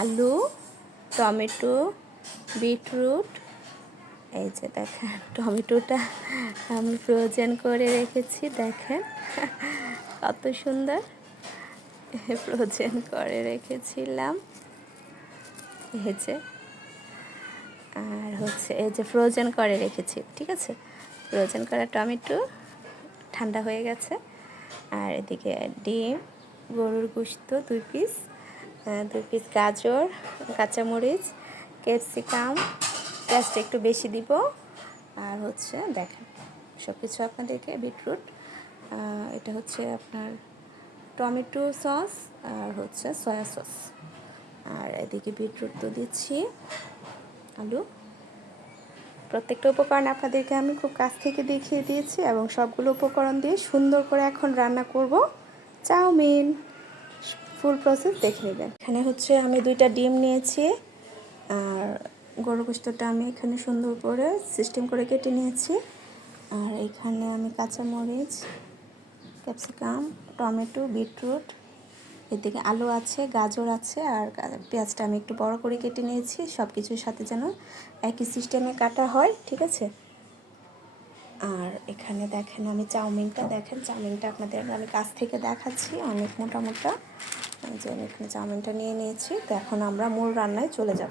আলু, tomato, beetroot, এই যে দেখেন, টমেটোটা আমি ফ্রোজেন করে রেখেছি, দেখেন, কত সুন্দর। ফ্রোজেন করে রেখেছিলাম। এই যে, আর হচ্ছে এই যে ফ্রোজেন করে রেখেছি, ঠিক আছে? ফ্রোজেন করা টমেটো ঠান্ডা হয়ে গেছে। আর এদিকে ডিম, গরুর গোস্ত দুই পিস দুই পিস গাজর, কাঁচামরিচ ক্যাপসিকাম পেঁয়াজটা একটু বেশি দিব। আর হচ্ছে, দেখেন সব কিছু আপনাদেরকে বিটরুট এটা হচ্ছে আপনার টমেটো সস আর হচ্ছে সয়া সস। আর এদিকে বিটরুট তো দিচ্ছি, আলু। প্রত্যেকটা উপকরণ আপনাদেরকে আমি খুব কাছ থেকে দেখিয়ে দিয়েছি এবং সবগুলো উপকরণ দিয়ে সুন্দর করে এখন রান্না করব। চাউমিন। ফুল প্রসেস দেখে নেবেন। এখানে হচ্ছে আমি দুইটা ডিম নিয়েছি, আর গরু গোস্তটা আমি এখানে সুন্দর করে সিস্টেম করে কেটে নিয়েছি। আর এখানে আমি কাঁচামরিচ ক্যাপসিকাম টমেটো, বিটরুট, এদিকে আলু আছে, গাজর আছে, আর পেঁয়াজটা আমি একটু বড় করে কেটে নিয়েছি সব কিছুর সাথে যেন একই সিস্টেমে কাটা হয়, ঠিক আছে? আর এখানে দেখেন আমি চাউমিনটা, দেখেন চাউমিনটা আপনাদের আমি কাছ থেকে দেখাচ্ছি, অনেক মোটা মোটা। যে আমি এখানে চাউমিনটা নিয়ে নিয়েছি। তো এখন আমরা মূল রান্নায় চলে যাব।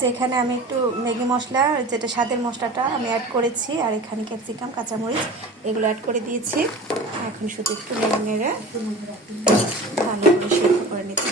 যে এখানে আমি একটু ম্যাগি মশলা যেটা স্বাদের মশলাটা আমি অ্যাড করেছি, আর এখানে ক্যাপসিকাম কাঁচামরিচ, এগুলো অ্যাড করে দিয়েছি। এখন শুধু একটু ভালো করে করে নিতে